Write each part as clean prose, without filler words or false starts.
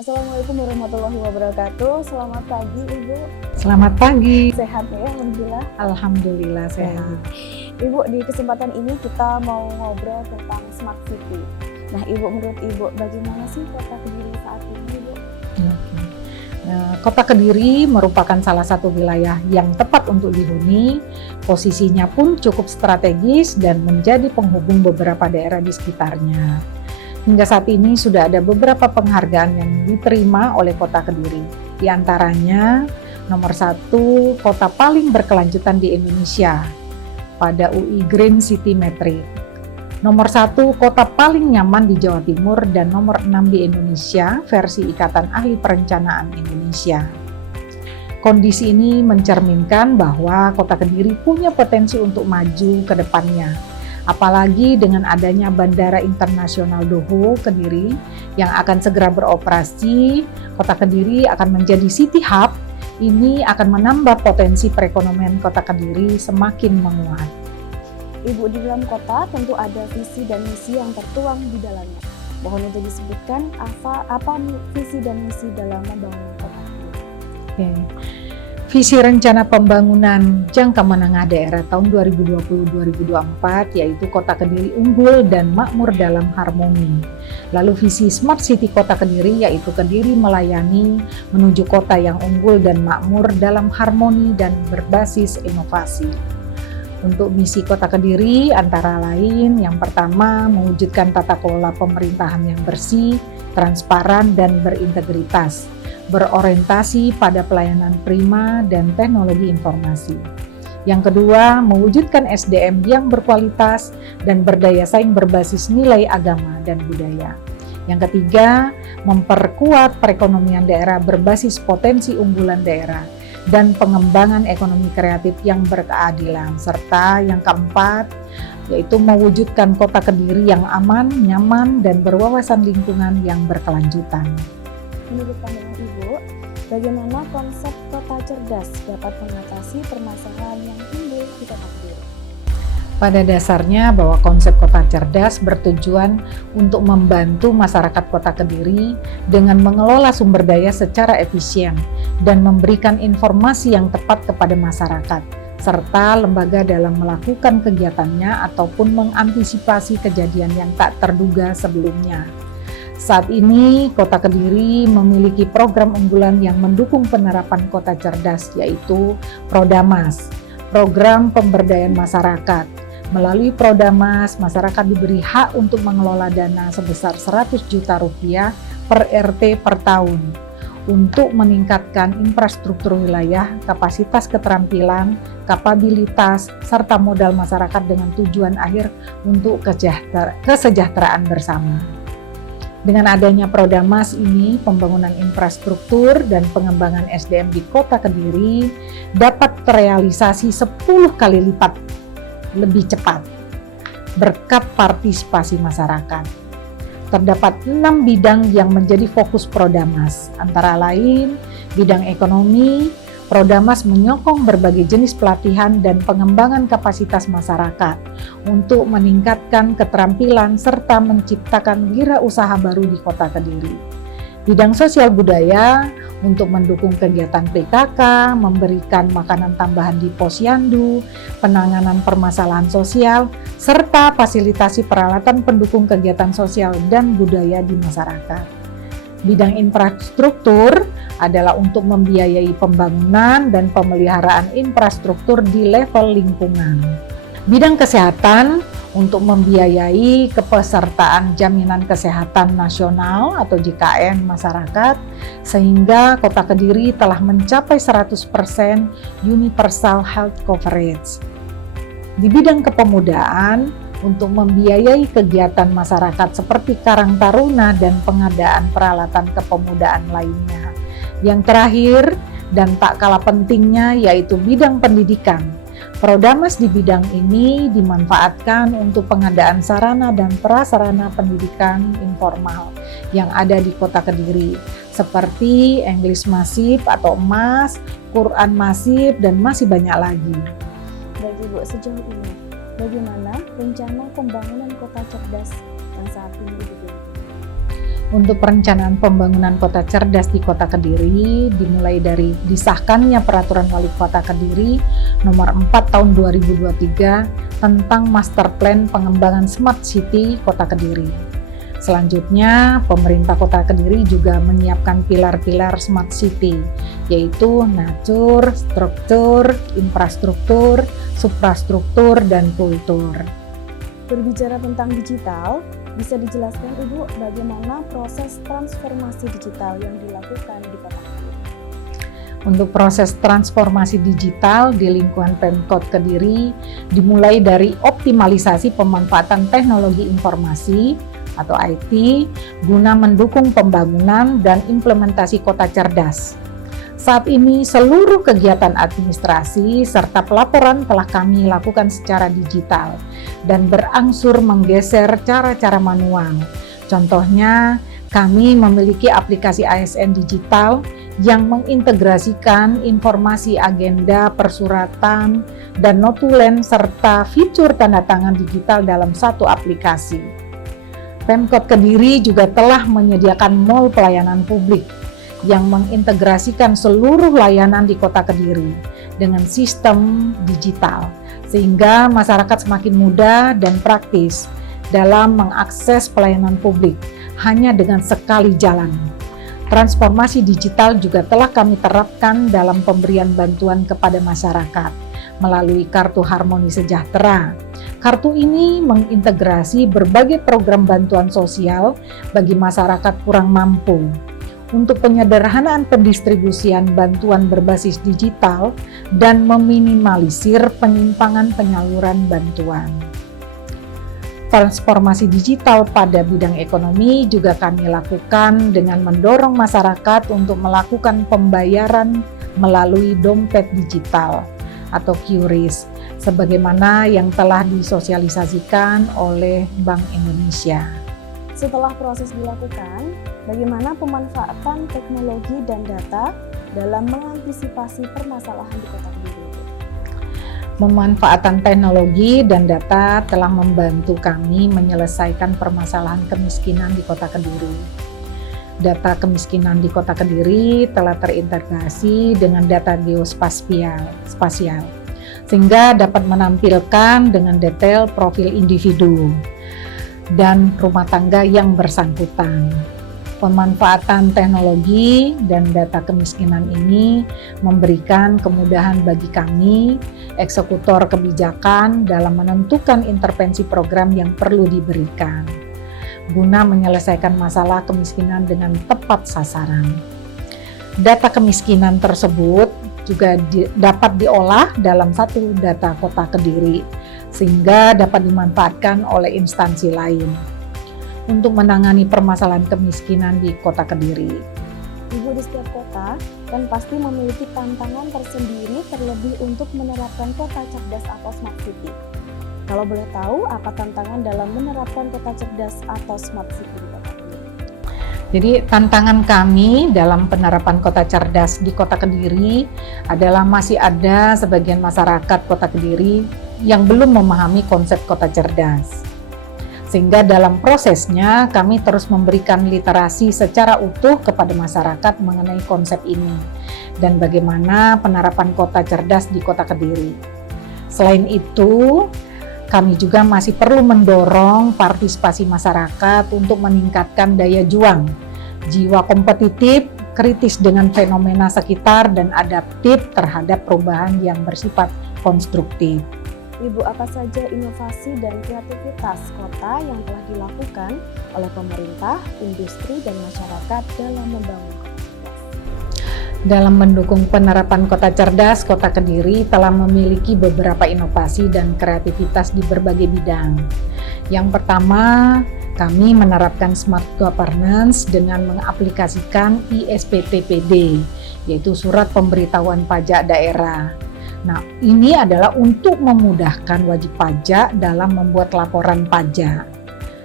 Assalamualaikum warahmatullahi wabarakatuh. Selamat pagi Ibu. Selamat pagi. Sehat ya, Alhamdulillah. Alhamdulillah sehat. Ibu, di kesempatan ini kita mau ngobrol tentang Smart City. Nah Ibu, menurut Ibu bagaimana sih kota Kediri saat ini Ibu? Kota Kediri merupakan salah satu wilayah yang tepat untuk dihuni. Posisinya pun cukup strategis dan menjadi penghubung beberapa daerah di sekitarnya. Hingga saat ini sudah ada beberapa penghargaan yang diterima oleh Kota Kediri. Di antaranya nomor 1 kota paling berkelanjutan di Indonesia pada UI Green City Metric. Nomor 1 kota paling nyaman di Jawa Timur dan nomor 6 di Indonesia versi Ikatan Ahli Perencanaan Indonesia. Kondisi ini mencerminkan bahwa Kota Kediri punya potensi untuk maju ke depannya. Apalagi dengan adanya Bandara Internasional Doho Kediri yang akan segera beroperasi, Kota Kediri akan menjadi city hub. Ini akan menambah potensi perekonomian Kota Kediri semakin menguat. Ibu, di dalam kota tentu ada visi dan misi yang tertuang di dalamnya. Mohon untuk disebutkan apa visi dan misi dalam membangun kota Kediri. Oke. Visi Rencana Pembangunan Jangka Menengah Daerah tahun 2020-2024 yaitu Kota Kediri unggul dan makmur dalam harmoni. Lalu visi Smart City Kota Kediri yaitu Kediri melayani menuju kota yang unggul dan makmur dalam harmoni dan berbasis inovasi. Untuk misi Kota Kediri antara lain yang pertama mewujudkan tata kelola pemerintahan yang bersih, transparan dan berintegritas, berorientasi pada pelayanan prima dan teknologi informasi. Yang kedua, mewujudkan SDM yang berkualitas dan berdaya saing berbasis nilai agama dan budaya. Yang ketiga, memperkuat perekonomian daerah berbasis potensi unggulan daerah dan pengembangan ekonomi kreatif yang berkeadilan. Serta yang keempat, yaitu mewujudkan Kota Kediri yang aman, nyaman, dan berwawasan lingkungan yang berkelanjutan. Menurut pandangan Ibu, bagaimana konsep kota cerdas dapat mengatasi permasalahan yang timbul di Kota Kediri? Pada dasarnya bahwa konsep kota cerdas bertujuan untuk membantu masyarakat Kota Kediri dengan mengelola sumber daya secara efisien dan memberikan informasi yang tepat kepada masyarakat, serta lembaga dalam melakukan kegiatannya ataupun mengantisipasi kejadian yang tak terduga sebelumnya. Saat ini, Kota Kediri memiliki program unggulan yang mendukung penerapan kota cerdas, yaitu Prodamas, program pemberdayaan masyarakat. Melalui Prodamas, masyarakat diberi hak untuk mengelola dana sebesar Rp100 juta per RT per tahun untuk meningkatkan infrastruktur wilayah, kapasitas keterampilan, kapabilitas, serta modal masyarakat dengan tujuan akhir untuk kesejahteraan bersama. Dengan adanya Prodamas ini, pembangunan infrastruktur dan pengembangan SDM di Kota Kediri dapat terrealisasi 10 kali lipat lebih cepat berkat partisipasi masyarakat. Terdapat 6 bidang yang menjadi fokus Prodamas, antara lain bidang ekonomi. Prodamas menyokong berbagai jenis pelatihan dan pengembangan kapasitas masyarakat untuk meningkatkan keterampilan serta menciptakan wirausaha baru di Kota Kediri. Bidang sosial budaya untuk mendukung kegiatan PKK, memberikan makanan tambahan di posyandu, penanganan permasalahan sosial, serta fasilitasi peralatan pendukung kegiatan sosial dan budaya di masyarakat. Bidang infrastruktur adalah untuk membiayai pembangunan dan pemeliharaan infrastruktur di level lingkungan. Bidang kesehatan untuk membiayai kepesertaan Jaminan Kesehatan Nasional atau JKN masyarakat, sehingga Kota Kediri telah mencapai 100% Universal Health Coverage. Di bidang kepemudaan, untuk membiayai kegiatan masyarakat seperti Karang Taruna dan pengadaan peralatan kepemudaan lainnya. Yang terakhir dan tak kalah pentingnya yaitu bidang pendidikan. Prodamas di bidang ini dimanfaatkan untuk pengadaan sarana dan prasarana pendidikan informal yang ada di Kota Kediri, seperti English Masif atau EMAS, Quran Masif, dan masih banyak lagi. Bagi Bu, sejauh ini, bagaimana rencana pembangunan kota cerdas yang saat ini dibutuhkan? Untuk perencanaan pembangunan kota cerdas di Kota Kediri, dimulai dari disahkannya Peraturan Wali Kota Kediri Nomor 4 Tahun 2023 tentang Master Plan Pengembangan Smart City Kota Kediri. Selanjutnya, pemerintah Kota Kediri juga menyiapkan pilar-pilar Smart City, yaitu natur, struktur, infrastruktur, suprastruktur, dan kultur. Berbicara tentang digital, bisa dijelaskan Ibu bagaimana proses transformasi digital yang dilakukan di Kota Kediri? Untuk proses transformasi digital di lingkungan Pemkot Kediri dimulai dari optimalisasi pemanfaatan teknologi informasi atau IT guna mendukung pembangunan dan implementasi kota cerdas. Saat ini seluruh kegiatan administrasi serta pelaporan telah kami lakukan secara digital dan berangsur menggeser cara-cara manual. Contohnya, kami memiliki aplikasi ASN digital yang mengintegrasikan informasi agenda, persuratan, dan notulen serta fitur tanda tangan digital dalam satu aplikasi. Pemkot Kediri juga telah menyediakan mall pelayanan publik yang mengintegrasikan seluruh layanan di Kota Kediri dengan sistem digital, sehingga masyarakat semakin mudah dan praktis dalam mengakses pelayanan publik hanya dengan sekali jalan. Transformasi digital juga telah kami terapkan dalam pemberian bantuan kepada masyarakat melalui Kartu Harmoni Sejahtera. Kartu ini mengintegrasi berbagai program bantuan sosial bagi masyarakat kurang mampu. Untuk penyederhanaan pendistribusian bantuan berbasis digital dan meminimalisir penyimpangan penyaluran bantuan. Transformasi digital pada bidang ekonomi juga kami lakukan dengan mendorong masyarakat untuk melakukan pembayaran melalui dompet digital atau QRIS, sebagaimana yang telah disosialisasikan oleh Bank Indonesia. Setelah proses dilakukan, bagaimana pemanfaatan teknologi dan data dalam mengantisipasi permasalahan di Kota Kediri? Pemanfaatan teknologi dan data telah membantu kami menyelesaikan permasalahan kemiskinan di Kota Kediri. Data kemiskinan di Kota Kediri telah terintegrasi dengan data geospasial, sehingga dapat menampilkan dengan detail profil individu dan rumah tangga yang bersangkutan. Pemanfaatan teknologi dan data kemiskinan ini memberikan kemudahan bagi kami, eksekutor kebijakan, dalam menentukan intervensi program yang perlu diberikan, guna menyelesaikan masalah kemiskinan dengan tepat sasaran. Data kemiskinan tersebut juga dapat diolah dalam satu data Kota Kediri, sehingga dapat dimanfaatkan oleh instansi lain untuk menangani permasalahan kemiskinan di Kota Kediri. Ibu, di setiap kota kan pasti memiliki tantangan tersendiri terlebih untuk menerapkan kota cerdas atau smart city. Kalau boleh tahu, apa tantangan dalam menerapkan kota cerdas atau smart city di Kota Kediri? Jadi tantangan kami dalam penerapan kota cerdas di Kota Kediri adalah masih ada sebagian masyarakat Kota Kediri yang belum memahami konsep kota cerdas. Sehingga dalam prosesnya kami terus memberikan literasi secara utuh kepada masyarakat mengenai konsep ini dan bagaimana penerapan kota cerdas di Kota Kediri. Selain itu, kami juga masih perlu mendorong partisipasi masyarakat untuk meningkatkan daya juang, jiwa kompetitif, kritis dengan fenomena sekitar, dan adaptif terhadap perubahan yang bersifat konstruktif. Ibu, apa saja inovasi dan kreativitas kota yang telah dilakukan oleh pemerintah, industri, dan masyarakat dalam membangun kota cerdas? Dalam mendukung penerapan kota cerdas, Kota Kediri telah memiliki beberapa inovasi dan kreativitas di berbagai bidang. Yang pertama, kami menerapkan smart governance dengan mengaplikasikan ISPTPD, yaitu Surat Pemberitahuan Pajak Daerah. Nah, ini adalah untuk memudahkan wajib pajak dalam membuat laporan pajak.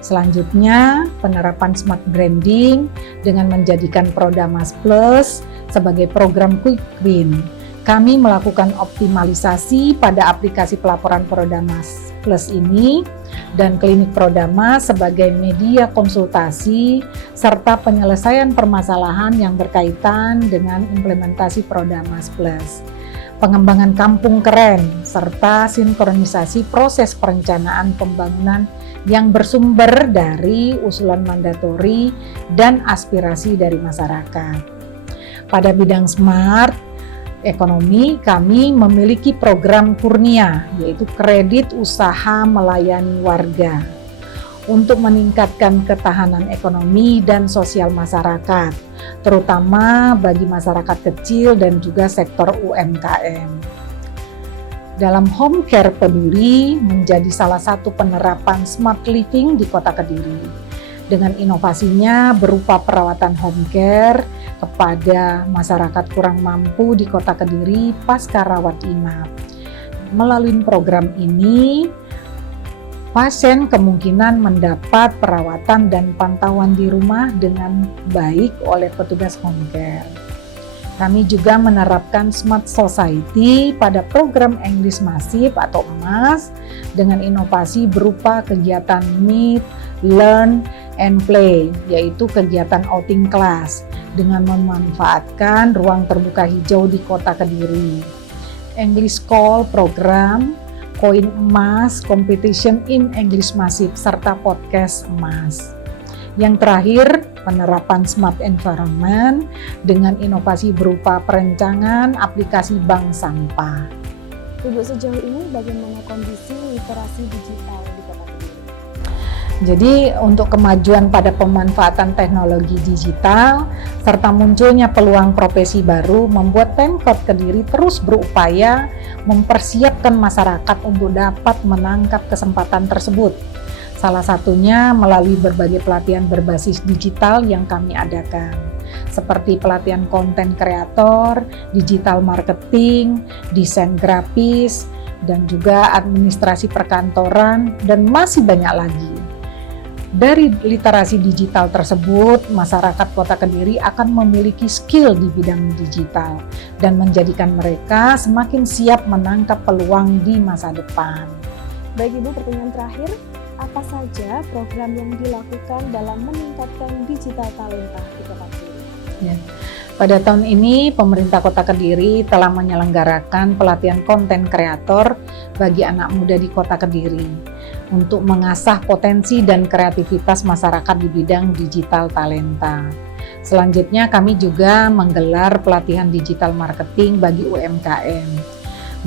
Selanjutnya, penerapan smart branding dengan menjadikan Prodamas Plus sebagai program quick win. Kami melakukan optimalisasi pada aplikasi pelaporan Prodamas Plus ini dan klinik Prodama sebagai media konsultasi serta penyelesaian permasalahan yang berkaitan dengan implementasi Prodamas Plus, pengembangan kampung keren, serta sinkronisasi proses perencanaan pembangunan yang bersumber dari usulan mandatori dan aspirasi dari masyarakat. Pada bidang smart ekonomi, kami memiliki program Kurnia, yaitu kredit usaha melayani warga, untuk meningkatkan ketahanan ekonomi dan sosial masyarakat, terutama bagi masyarakat kecil dan juga sektor UMKM. Dalam home care peduli menjadi salah satu penerapan smart living di Kota Kediri. Dengan inovasinya berupa perawatan home care kepada masyarakat kurang mampu di Kota Kediri pasca rawat inap. Melalui program ini, pasien kemungkinan mendapat perawatan dan pantauan di rumah dengan baik oleh petugas home care. Kami juga menerapkan Smart Society pada program English Masif atau EMAS dengan inovasi berupa kegiatan Meet, Learn, and Play, yaitu kegiatan outing class dengan memanfaatkan ruang terbuka hijau di Kota Kediri. English Call program, koin emas, competition in English Masif, serta podcast emas. Yang terakhir, penerapan smart environment dengan inovasi berupa perencanaan aplikasi bank sampah. Ibu, sejauh ini bagaimana kondisi literasi digital di Kota Kediri? Jadi untuk kemajuan pada pemanfaatan teknologi digital serta munculnya peluang profesi baru membuat Pemkot Kediri terus berupaya mempersiapkan masyarakat untuk dapat menangkap kesempatan tersebut. Salah satunya melalui berbagai pelatihan berbasis digital yang kami adakan, seperti pelatihan konten kreator, digital marketing, desain grafis, dan juga administrasi perkantoran, dan masih banyak lagi. Dari literasi digital tersebut, masyarakat Kota Kediri akan memiliki skill di bidang digital dan menjadikan mereka semakin siap menangkap peluang di masa depan. Baik Ibu, pertanyaan terakhir, apa saja program yang dilakukan dalam meningkatkan digital talenta di Kota Kediri? Ya. Pada tahun ini, pemerintah Kota Kediri telah menyelenggarakan pelatihan konten kreator bagi anak muda di Kota Kediri untuk mengasah potensi dan kreativitas masyarakat di bidang digital talenta. Selanjutnya, kami juga menggelar pelatihan digital marketing bagi UMKM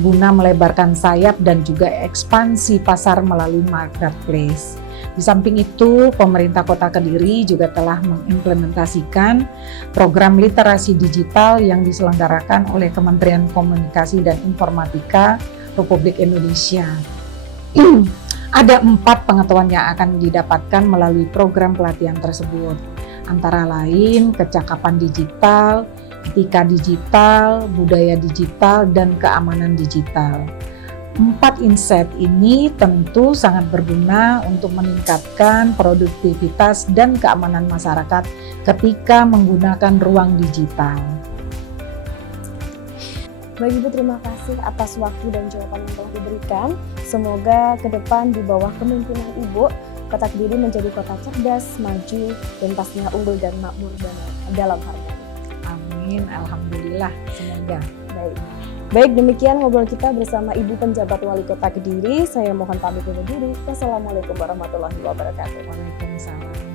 guna melebarkan sayap dan juga ekspansi pasar melalui marketplace. Di samping itu, pemerintah Kota Kediri juga telah mengimplementasikan program literasi digital yang diselenggarakan oleh Kementerian Komunikasi dan Informatika Republik Indonesia. Ada 4 pengetahuan yang akan didapatkan melalui program pelatihan tersebut, antara lain kecakapan digital, etika digital, budaya digital, dan keamanan digital. 4 insight ini tentu sangat berguna untuk meningkatkan produktivitas dan keamanan masyarakat ketika menggunakan ruang digital. Baik Ibu, terima kasih atas waktu dan jawaban yang telah diberikan. Semoga ke depan di bawah kepemimpinan Ibu, Kota Kediri menjadi kota cerdas, maju, dan pastinya unggul dan makmur dalam harmoni. Amin, alhamdulillah, semoga. Baik, demikian ngobrol kita bersama Ibu Penjabat Wali Kota Kediri. Saya mohon pamit undur diri. Wassalamualaikum warahmatullahi wabarakatuh. Waalaikumsalam.